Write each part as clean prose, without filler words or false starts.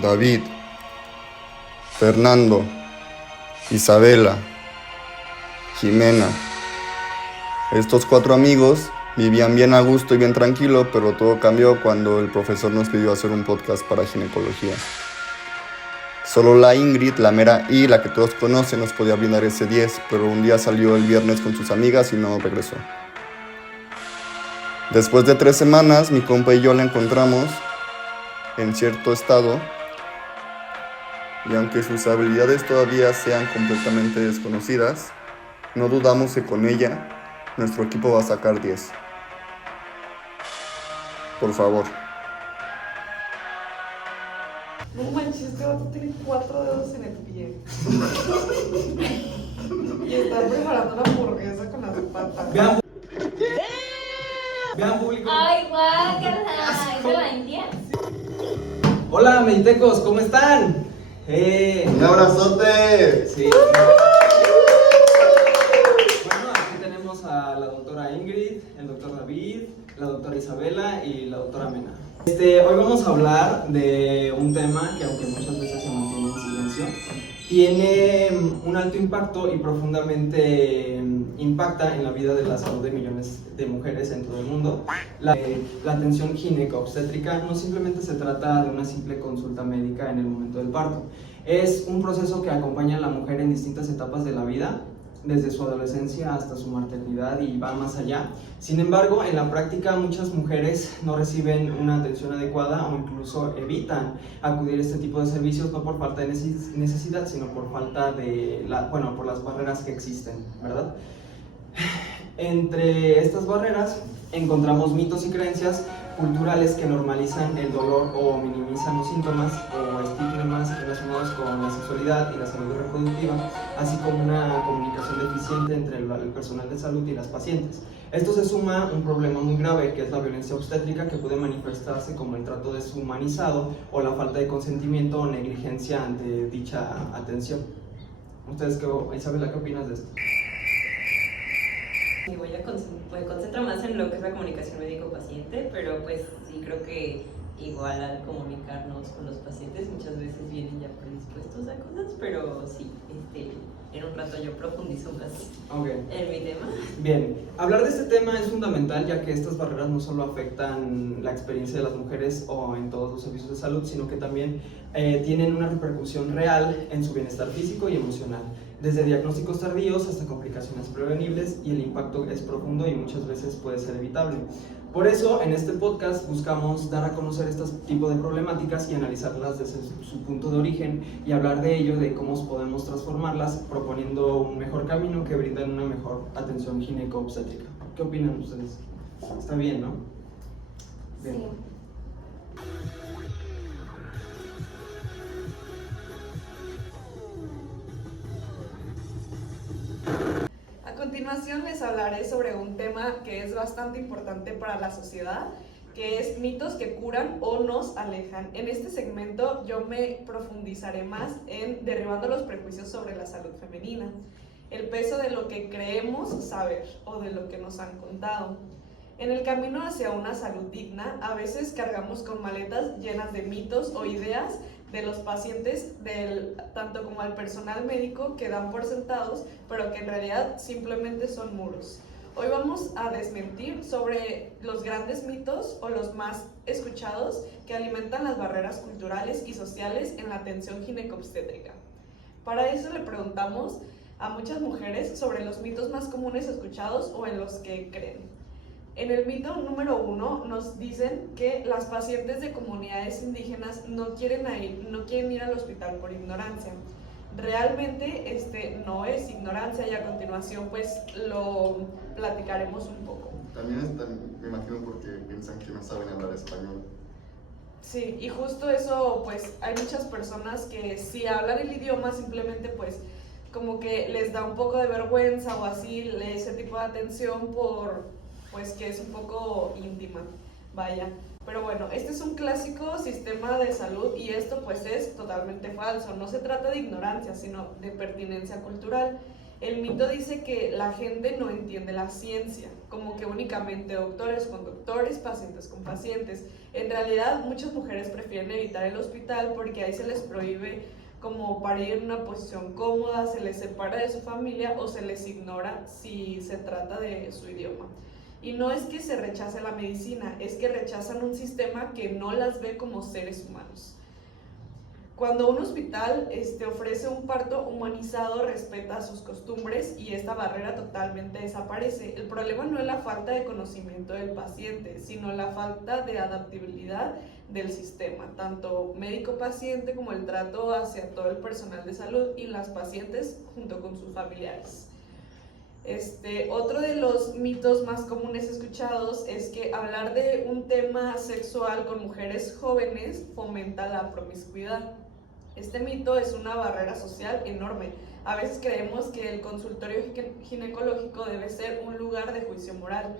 David, Fernando, Isabela, Jimena. Estos 4 amigos vivían bien a gusto y bien tranquilo, pero todo cambió cuando el profesor nos pidió hacer un podcast para ginecología. Solo la Ingrid, la mera I, la que todos conocen, nos podía brindar ese 10, pero un día salió el viernes con sus amigas y no regresó. Después de 3 semanas, mi compa y yo la encontramos en cierto estado, y aunque sus habilidades todavía sean completamente desconocidas, no dudamos que con ella nuestro equipo va a sacar 10. Por favor. No manches, este vato tiene 4 dedos en el pie. Y está preparando la hamburguesa con las patas. Vean público. Ay, guácala, ¿es de la India? Hola, meditecos, ¿cómo están? ¡Un abrazote! Sí. Bueno, aquí tenemos a la doctora Ingrid, el doctor David, la doctora Isabela y la doctora Mena. Hoy vamos a hablar de un tema que, aunque muchas veces se mantiene en silencio, tiene un alto impacto y profundamente impacta en la vida de la salud de millones de mujeres en todo el mundo. La atención gineco-obstétrica no simplemente se trata de una simple consulta médica en el momento del parto. Es un proceso que acompaña a la mujer en distintas etapas de la vida, desde su adolescencia hasta su maternidad, y va más allá. Sin embargo, en la práctica muchas mujeres no reciben una atención adecuada o incluso evitan acudir a este tipo de servicios, no por falta de necesidad, sino por falta de por las barreras que existen, ¿verdad? Entre estas barreras encontramos mitos y creencias culturales que normalizan el dolor o minimizan los síntomas o estigmas relacionados con la sexualidad y la salud reproductiva, así como una comunicación deficiente entre el personal de salud y las pacientes. Esto se suma a un problema muy grave, que es la violencia obstétrica, que puede manifestarse como el trato deshumanizado o la falta de consentimiento o negligencia ante dicha atención. ¿Ustedes, Isabela, qué opinas de esto? Me voy a concentrar más en lo que es la comunicación médico-paciente, pero pues sí creo que igual al comunicarnos con los pacientes muchas veces vienen ya predispuestos a cosas, pero sí, en un rato yo profundizo más en mi tema. Bien, hablar de este tema es fundamental, ya que estas barreras no solo afectan la experiencia de las mujeres o en todos los servicios de salud, sino que también tienen una repercusión real en su bienestar físico y emocional, desde diagnósticos tardíos hasta complicaciones prevenibles, y el impacto es profundo y muchas veces puede ser evitable. Por eso, en este podcast buscamos dar a conocer este tipo de problemáticas y analizarlas desde su punto de origen, y hablar de ello, de cómo podemos transformarlas, proponiendo un mejor camino que brinda una mejor atención gineco-obstétrica. ¿Qué opinan ustedes? Está bien, ¿no? Bien. Sí. A continuación les hablaré sobre un tema que es bastante importante para la sociedad, que es mitos que curan o nos alejan. En este segmento yo me profundizaré más en derribando los prejuicios sobre la salud femenina, el peso de lo que creemos saber o de lo que nos han contado. En el camino hacia una salud digna, a veces cargamos con maletas llenas de mitos o ideas de los pacientes, tanto como al personal médico, que dan por sentados, pero que en realidad simplemente son muros. Hoy vamos a desmentir sobre los grandes mitos o los más escuchados que alimentan las barreras culturales y sociales en la atención gineco-obstétrica. Para eso le preguntamos a muchas mujeres sobre los mitos más comunes escuchados o en los que creen. En el mito número 1 nos dicen que las pacientes de comunidades indígenas no quieren ir al hospital por ignorancia. Realmente no es ignorancia, y a continuación pues lo platicaremos un poco. También me imagino porque piensan que no saben hablar español. Sí, y justo eso, pues hay muchas personas que si hablan el idioma simplemente pues como que les da un poco de vergüenza o así ese tipo de atención pues que es un poco íntima, vaya. Pero bueno, este es un clásico sistema de salud y esto pues es totalmente falso. No se trata de ignorancia, sino de pertinencia cultural. El mito dice que la gente no entiende la ciencia, como que únicamente doctores con doctores, pacientes con pacientes. En realidad, muchas mujeres prefieren evitar el hospital porque ahí se les prohíbe como parir en una posición cómoda, se les separa de su familia o se les ignora si se trata de su idioma. Y no es que se rechace la medicina, es que rechazan un sistema que no las ve como seres humanos. Cuando un hospital ofrece un parto humanizado, respeta sus costumbres y esta barrera totalmente desaparece. El problema no es la falta de conocimiento del paciente, sino la falta de adaptabilidad del sistema, tanto médico-paciente como el trato hacia todo el personal de salud y las pacientes junto con sus familiares. Otro de los mitos más comunes escuchados es que hablar de un tema sexual con mujeres jóvenes fomenta la promiscuidad. Este mito es una barrera social enorme. A veces creemos que el consultorio ginecológico debe ser un lugar de juicio moral,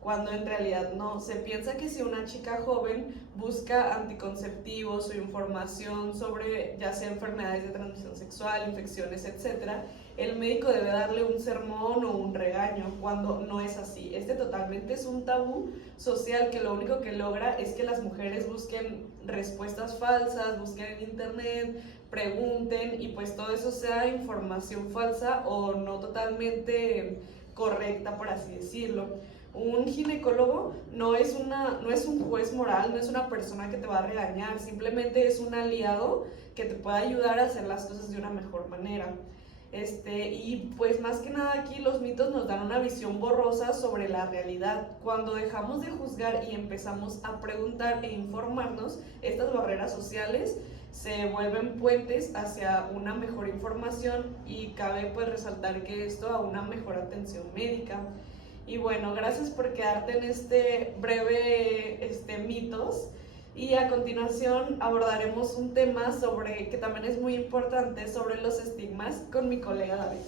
cuando en realidad no. Se piensa que si una chica joven busca anticonceptivos o información sobre ya sea enfermedades de transmisión sexual, infecciones, etc., el médico debe darle un sermón o un regaño, cuando no es así. Totalmente es un tabú social que lo único que logra es que las mujeres busquen respuestas falsas, busquen en internet, pregunten y pues todo eso sea información falsa o no totalmente correcta, por así decirlo. Un ginecólogo no es un juez moral, no es una persona que te va a regañar, simplemente es un aliado que te puede ayudar a hacer las cosas de una mejor manera. Y pues más que nada aquí los mitos nos dan una visión borrosa sobre la realidad. Cuando dejamos de juzgar y empezamos a preguntar e informarnos, estas barreras sociales se vuelven puentes hacia una mejor información y cabe pues resaltar que esto a una mejor atención médica. Y bueno, gracias por quedarte en este breve mitos. Y a continuación abordaremos un tema que también es muy importante, sobre los estigmas, con mi colega David.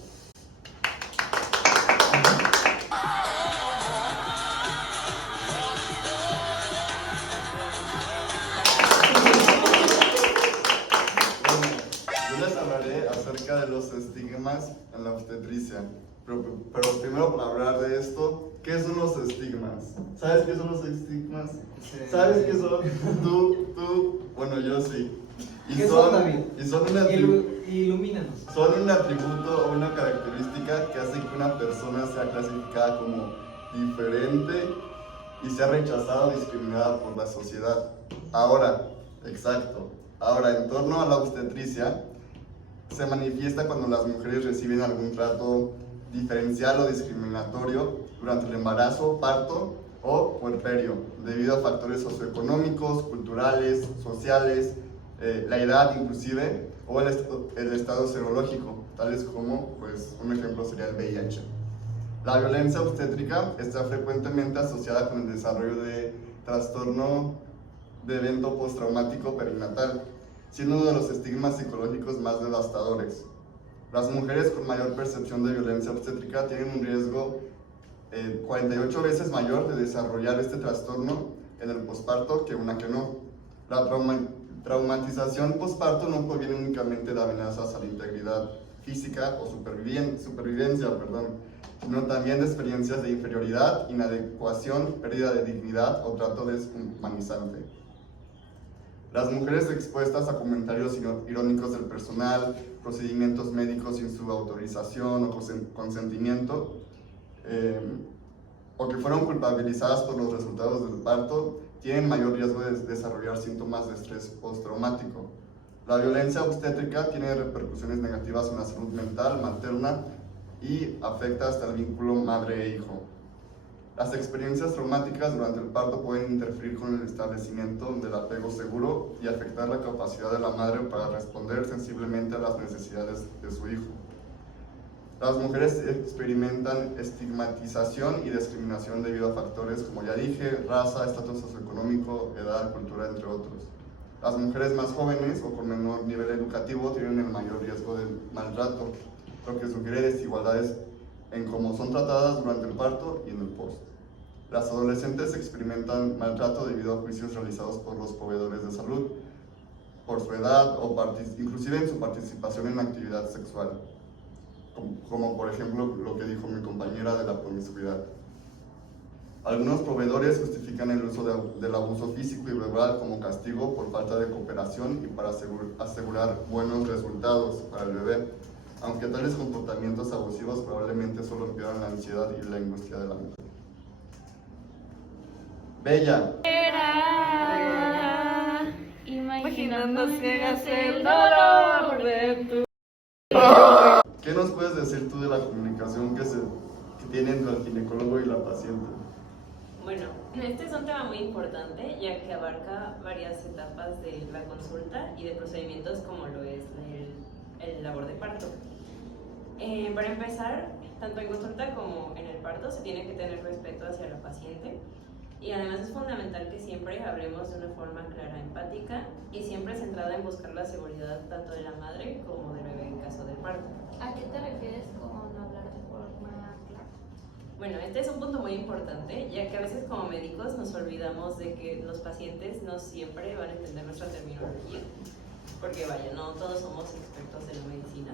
Yo les hablaré acerca de los estigmas en la obstetricia. Pero primero, para hablar de esto, ¿qué son los estigmas? ¿Sabes qué son los estigmas? Sí. ¿Sabes qué son? Tú, bueno, yo sí. ¿Qué son, David? Ilumínanos. Son un atributo o una característica que hace que una persona sea clasificada como diferente y sea rechazada o discriminada por la sociedad. Ahora, en torno a la obstetricia, se manifiesta cuando las mujeres reciben algún trato diferencial o discriminatorio durante el embarazo, parto o puerperio, debido a factores socioeconómicos, culturales, sociales, la edad inclusive, o el estado serológico, tales como, pues, un ejemplo sería el VIH. La violencia obstétrica está frecuentemente asociada con el desarrollo de trastorno de evento postraumático perinatal, siendo uno de los estigmas psicológicos más devastadores. Las mujeres con mayor percepción de violencia obstétrica tienen un riesgo 48 veces mayor de desarrollar este trastorno en el posparto que una que no. La traumatización posparto no proviene únicamente de amenazas a la integridad física o supervivencia, sino también de experiencias de inferioridad, inadecuación, pérdida de dignidad o trato deshumanizante. Las mujeres expuestas a comentarios irónicos del personal, procedimientos médicos sin su autorización o consentimiento, o que fueron culpabilizadas por los resultados del parto, tienen mayor riesgo de desarrollar síntomas de estrés postraumático. La violencia obstétrica tiene repercusiones negativas en la salud mental materna y afecta hasta el vínculo madre e hijo. Las experiencias traumáticas durante el parto pueden interferir con el establecimiento del apego seguro y afectar la capacidad de la madre para responder sensiblemente a las necesidades de su hijo. Las mujeres experimentan estigmatización y discriminación debido a factores, como ya dije, raza, estatus socioeconómico, edad, cultura, entre otros. Las mujeres más jóvenes o con menor nivel educativo tienen el mayor riesgo de maltrato, lo que sugiere desigualdades en cómo son tratadas durante el parto y en el post. Las adolescentes experimentan maltrato debido a juicios realizados por los proveedores de salud, por su edad o inclusive en su participación en actividad sexual. como por ejemplo lo que dijo mi compañera de la promiscuidad. Algunos proveedores justifican el uso del abuso físico y verbal como castigo por falta de cooperación y para asegurar buenos resultados para el bebé, aunque tales comportamientos abusivos probablemente solo empeoran la ansiedad y la angustia de la mujer. Bella. Imaginando ciegas el dolor de tu... ¿Qué nos puedes decir tú de la comunicación que tiene entre el ginecólogo y la paciente? Bueno, este es un tema muy importante ya que abarca varias etapas de la consulta y de procedimientos como lo es el labor de parto. Para empezar, tanto en consulta como en el parto se tiene que tener respeto hacia la paciente y además es fundamental que siempre hablemos de una forma clara, empática y siempre centrada en buscar la seguridad tanto de la madre como del bebé en caso del parto. ¿A qué te refieres con hablar de forma clara? Bueno, este es un punto muy importante, ya que a veces como médicos nos olvidamos de que los pacientes no siempre van a entender nuestra terminología, porque vaya, no todos somos expertos en la medicina.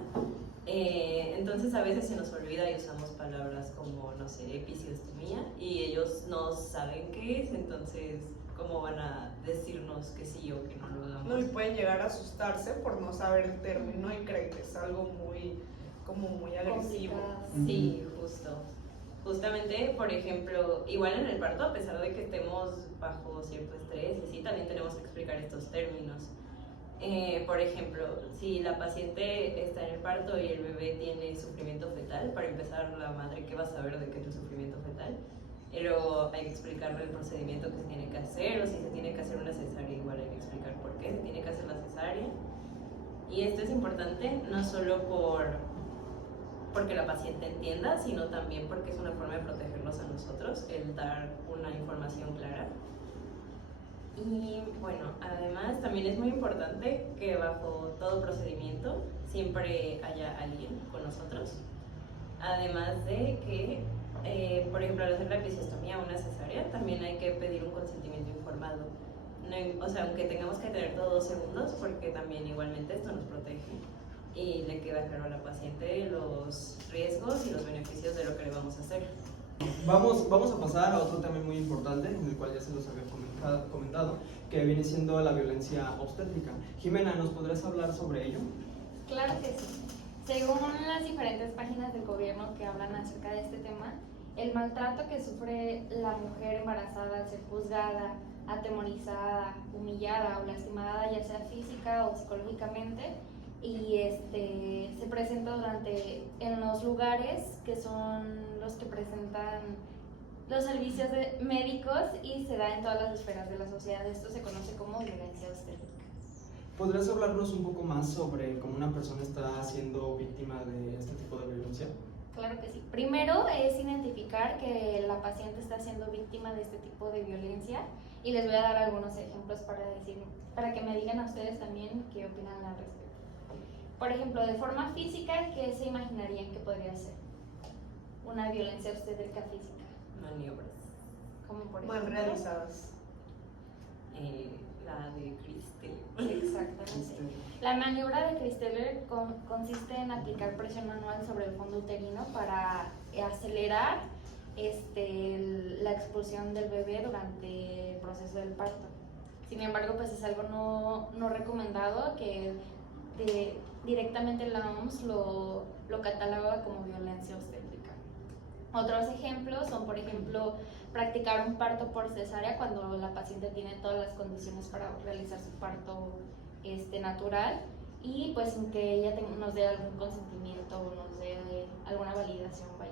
Entonces a veces se nos olvida y usamos palabras como, no sé, episiotomía, y ellos no saben qué es, entonces ¿cómo van a decirnos que sí o que no lo hagamos? No, y pueden llegar a asustarse por no saber el término y creen que es algo muy agresivo. Sí, justo. Justamente, por ejemplo, igual en el parto, a pesar de que estemos bajo cierto estrés, y sí, también tenemos que explicar estos términos. Por ejemplo, si la paciente está en el parto y el bebé tiene sufrimiento fetal, para empezar, la madre, ¿qué va a saber de qué es el sufrimiento fetal? Y luego hay que explicarle el procedimiento que se tiene que hacer, o si se tiene que hacer una cesárea, igual hay que explicar por qué se tiene que hacer la cesárea. Y esto es importante no solo porque la paciente entienda, sino también porque es una forma de protegernos a nosotros, el dar una información clara. Y bueno, además también es muy importante que bajo todo procedimiento siempre haya alguien con nosotros. Además de que, por ejemplo, al hacer la episiotomía o una cesárea, también hay que pedir un consentimiento informado. No, o sea, aunque tengamos que tener todos 2 segundos, porque también igualmente esto nos protege y le queda claro a la paciente los riesgos y los beneficios de lo que le vamos a hacer. Vamos a pasar a otro tema muy importante, en el cual ya se los había comentado, que viene siendo la violencia obstétrica. Jimena, ¿nos podrías hablar sobre ello? Claro que sí. Según las diferentes páginas del gobierno que hablan acerca de este tema, el maltrato que sufre la mujer embarazada al ser juzgada, atemorizada, humillada o lastimada, ya sea física o psicológicamente, y se presenta en los lugares que son los que presentan los servicios médicos y se da en todas las esferas de la sociedad. Esto se conoce como violencia obstétrica. ¿Podrías hablarnos un poco más sobre cómo una persona está siendo víctima de este tipo de violencia? Claro que sí. Primero es identificar que la paciente está siendo víctima de este tipo de violencia y les voy a dar algunos ejemplos para que me digan a ustedes también qué opinan al respecto. Por ejemplo, de forma física, ¿qué se imaginarían que podría ser una violencia obstétrica física? Maniobras. Como por Mal ejemplo, realizadas. La de Cristel. exactamente. La maniobra de Christeller consiste en aplicar presión manual sobre el fondo uterino para acelerar la expulsión del bebé durante el proceso del parto. Sin embargo, pues es algo no recomendado, que directamente la OMS lo cataloga como violencia obstétrica. Otros ejemplos son, por ejemplo, practicar un parto por cesárea cuando la paciente tiene todas las condiciones para realizar su parto natural y pues sin que ella nos dé algún consentimiento o nos dé alguna validación, vaya.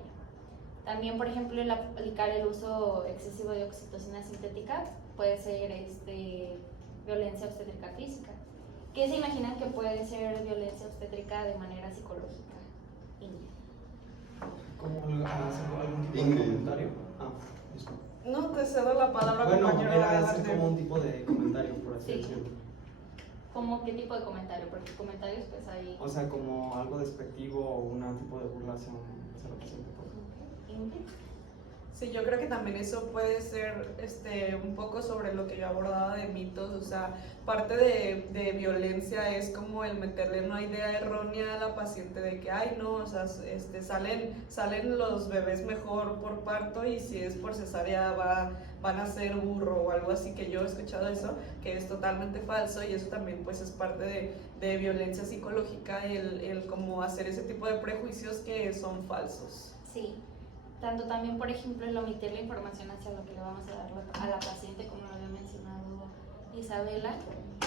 También, por ejemplo, el aplicar el uso excesivo de oxitocina sintética puede ser violencia obstétrica física. ¿Qué se imaginan que puede ser violencia obstétrica de manera psicológica? ¿Cómo algún tipo de Ingrid. comentario? Listo. No, te cedo la palabra, Bueno, compañero. era adelante. hacer como un tipo de comentario, por así Sí. decirlo. ¿Cómo qué tipo de comentario? Porque comentarios pues hay... O sea, como algo despectivo o un tipo de burla hacia la paciente. Ingrid. Sí, yo creo que también eso puede ser un poco sobre lo que yo abordaba de mitos, o sea, parte de violencia es como el meterle una idea errónea a la paciente de que, ay, no, o sea, salen los bebés mejor por parto y si es por cesárea van a ser burro o algo así, que yo he escuchado eso, que es totalmente falso y eso también pues es parte de violencia psicológica, el como hacer ese tipo de prejuicios que son falsos. Sí, tanto también, por ejemplo, el omitir la información hacia lo que le vamos a dar a la paciente, como lo había mencionado Isabela,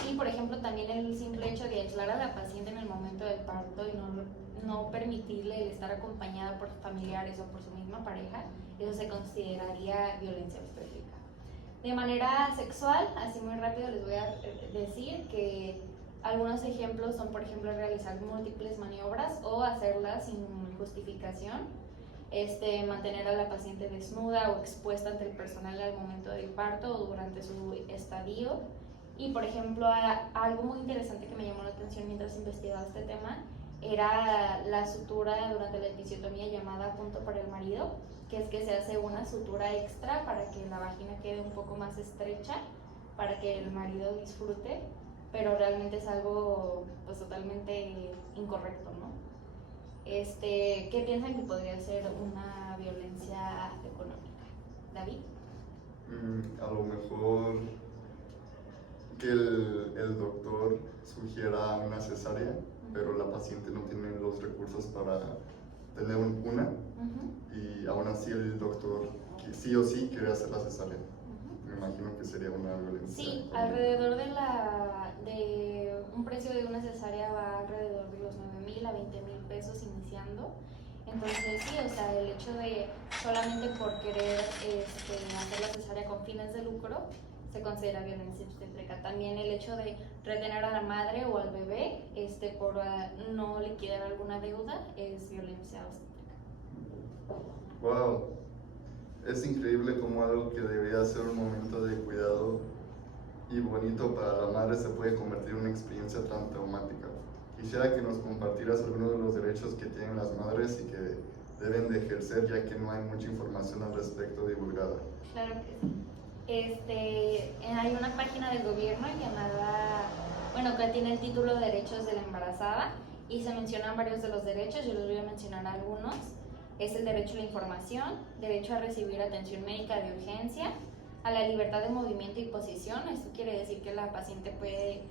y por ejemplo también el simple hecho de aislar a la paciente en el momento del parto y no permitirle el estar acompañada por familiares o por su misma pareja, eso se consideraría violencia obstétrica. De manera sexual, así muy rápido les voy a decir que algunos ejemplos son, por ejemplo, realizar múltiples maniobras o hacerlas sin justificación, mantener a la paciente desnuda o expuesta ante el personal al momento del parto o durante su estadio. Y por ejemplo, algo muy interesante que me llamó la atención mientras investigaba este tema era la sutura durante la episiotomía llamada punto para el marido, que es que se hace una sutura extra para que la vagina quede un poco más estrecha, para que el marido disfrute, pero realmente es algo pues totalmente incorrecto, ¿no? ¿Qué piensan que podría ser una violencia económica? ¿David? A lo mejor que el doctor sugiera una cesárea, pero la paciente no tiene los recursos para tener una, y aún así el doctor sí o sí quiere hacer la cesárea. Me imagino que sería una violencia. Sí, económica. alrededor de un precio de una cesárea va alrededor de los 9,000 a 20,000 pesos iniciando. Entonces sí, o sea, el hecho de solamente por querer hacer la cesárea con fines de lucro se considera violencia obstétrica. También el hecho de retener a la madre o al bebé por no liquidar alguna deuda es violencia obstétrica. Wow, es increíble cómo algo que debería ser un momento de cuidado y bonito para la madre se puede convertir en una experiencia tan traumática. Quisiera que nos compartieras algunos de los derechos que tienen las madres y que deben de ejercer, ya que no hay mucha información al respecto divulgada. Claro que sí. Hay una página del gobierno que tiene el título Derechos de la Embarazada y se mencionan varios de los derechos, yo les voy a mencionar algunos. Es el derecho a la información, derecho a recibir atención médica de urgencia, a la libertad de movimiento y posición. Esto quiere decir que la paciente puede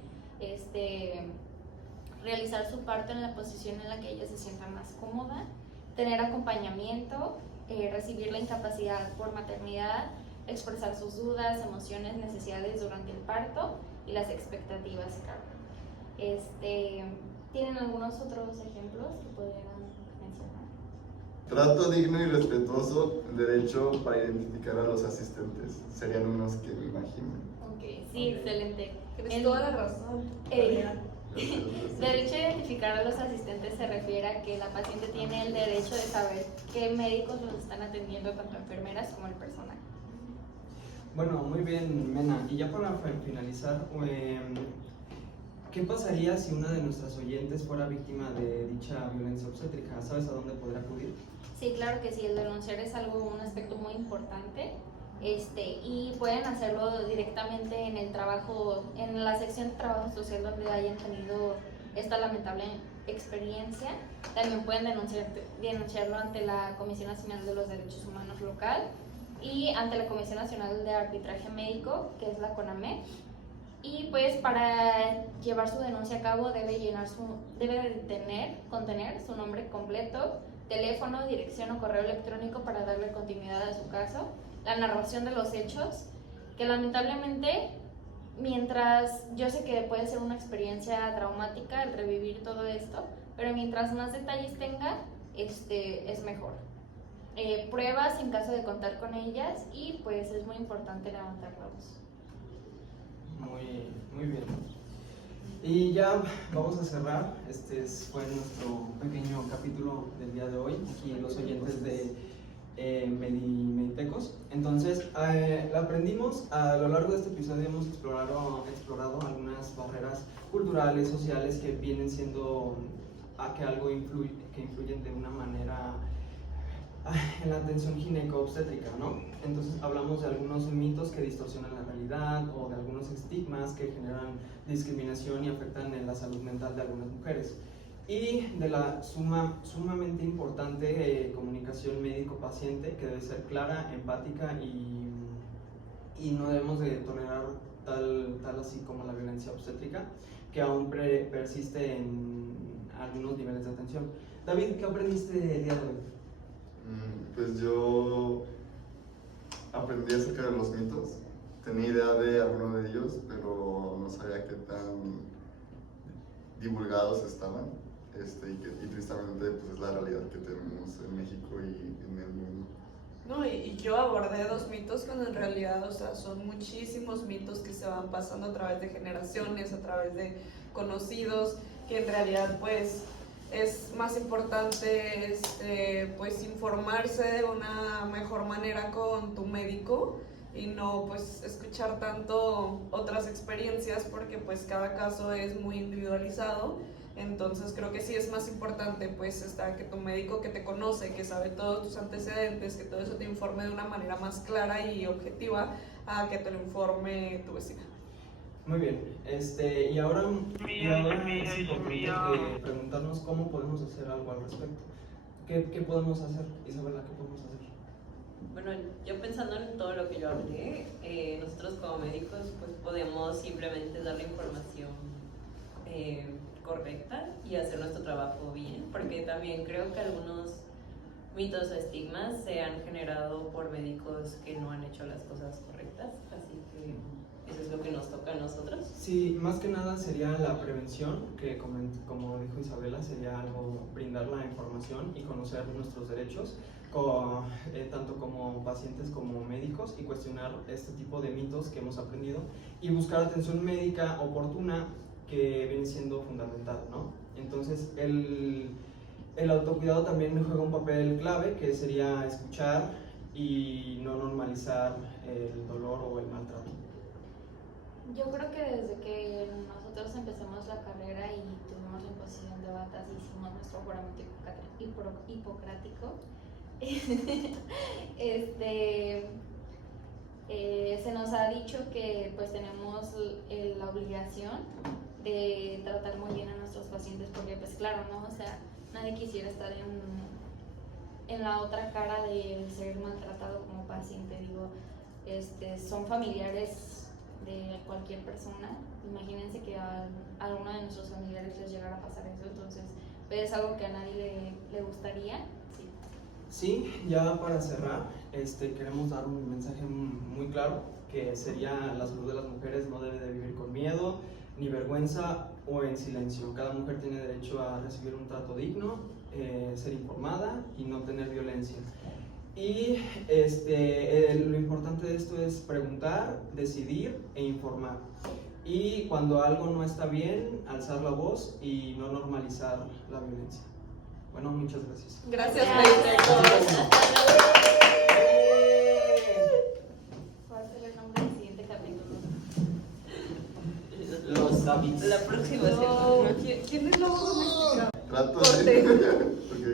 realizar su parto en la posición en la que ella se sienta más cómoda, tener acompañamiento, recibir la incapacidad por maternidad, expresar sus dudas, emociones, necesidades durante el parto y las expectativas, claro. ¿Tienen algunos otros ejemplos que pudieran mencionar? Trato digno y respetuoso, derecho para identificar a los asistentes. Serían unos que me imagino. Ok, sí, excelente. Tienes toda la razón. Derecho a identificar a los asistentes se refiere a que la paciente tiene el derecho de saber qué médicos los están atendiendo, tanto enfermeras como el personal. Bueno, muy bien, Mena. Y ya para finalizar, ¿qué pasaría si una de nuestras oyentes fuera víctima de dicha violencia obstétrica? ¿Sabes a dónde podrá acudir? Sí, claro que sí, el denunciar es un aspecto muy importante. Y pueden hacerlo directamente en el trabajo, en la sección de trabajo social donde hayan tenido esta lamentable experiencia. También pueden denunciarlo ante la Comisión Nacional de los Derechos Humanos local y ante la Comisión Nacional de Arbitraje Médico, que es la CONAMED. Y pues para llevar su denuncia a cabo debe contener su nombre completo, teléfono, dirección o correo electrónico para darle continuidad a su caso, la narración de los hechos, que lamentablemente, mientras yo sé que puede ser una experiencia traumática el revivir todo esto, pero mientras más detalles tenga, es mejor. Pruebas en caso de contar con ellas y pues es muy importante levantar la voz. Muy bien. Y ya vamos a cerrar. Fue nuestro pequeño capítulo del día de hoy. Aquí los oyentes de Meditecos. Entonces, aprendimos a lo largo de este episodio, hemos explorado algunas barreras culturales, sociales que vienen siendo que influyen de una manera en la atención gineco-obstétrica, ¿no? Entonces hablamos de algunos mitos que distorsionan la realidad o de algunos estigmas que generan discriminación y afectan en la salud mental de algunas mujeres. Y de la sumamente importante comunicación médico-paciente, que debe ser clara, empática y no debemos de tolerar tal así como la violencia obstétrica, que aún persiste en algunos niveles de atención. David, ¿qué aprendiste el día de hoy? Pues yo aprendí acerca de los mitos. Tenía idea de algunos de ellos, pero no sabía qué tan divulgados estaban. Y tristemente pues es la realidad que tenemos en México y en el mundo. No, y yo abordé 2 mitos cuando en realidad, o sea, son muchísimos mitos que se van pasando a través de generaciones, a través de conocidos, que en realidad pues es más importante pues informarse de una mejor manera con tu médico y no pues escuchar tanto otras experiencias, porque pues cada caso es muy individualizado. Entonces creo que sí es más importante pues que tu médico, que te conoce, que sabe todos tus antecedentes, que todo eso te informe de una manera más clara y objetiva a que te lo informe tu vecina. Muy bien, y ahora es importante preguntarnos cómo podemos hacer algo al respecto. ¿Qué podemos hacer, Isabela? ¿Qué podemos hacer? Bueno, yo pensando en todo lo que yo hablé, nosotros como médicos pues podemos simplemente dar la información correcta y hacer nuestro trabajo bien, porque también creo que algunos mitos o estigmas se han generado por médicos que no han hecho las cosas correctas, así que eso es lo que nos toca a nosotros. Sí, más que nada sería la prevención, que como dijo Isabela, sería algo brindar la información y conocer nuestros derechos, tanto como pacientes como médicos, y cuestionar este tipo de mitos que hemos aprendido y buscar atención médica oportuna, que viene siendo fundamental, ¿no? Entonces el autocuidado también juega un papel clave, que sería escuchar y no normalizar el dolor o el maltrato. Yo creo que desde que nosotros empezamos la carrera y tuvimos la imposición de batas y hicimos nuestro juramento hipocrático, se nos ha dicho que pues tenemos la obligación de tratar muy bien a nuestros pacientes, porque pues claro, ¿no? O sea, nadie quisiera estar en la otra cara de ser maltratado como paciente. Digo, son familiares de cualquier persona. Imagínense que a alguno de nuestros familiares les llegara a pasar eso, entonces pues, es algo que a nadie le gustaría. Sí, ya para cerrar, queremos dar un mensaje muy claro, que sería: la salud de las mujeres no debe de vivir con miedo, ni vergüenza o en silencio. Cada mujer tiene derecho a recibir un trato digno, ser informada y no tener violencia. Y lo importante de esto es preguntar, decidir e informar. Y cuando algo no está bien, alzar la voz y no normalizar la violencia. Bueno, muchas gracias. Gracias, Gracias. ¿Cuál será el nombre del siguiente capítulo? Los Davids. La próxima No, semana. ¿quién es lobo domesticado? Trato Corte. de... Ok.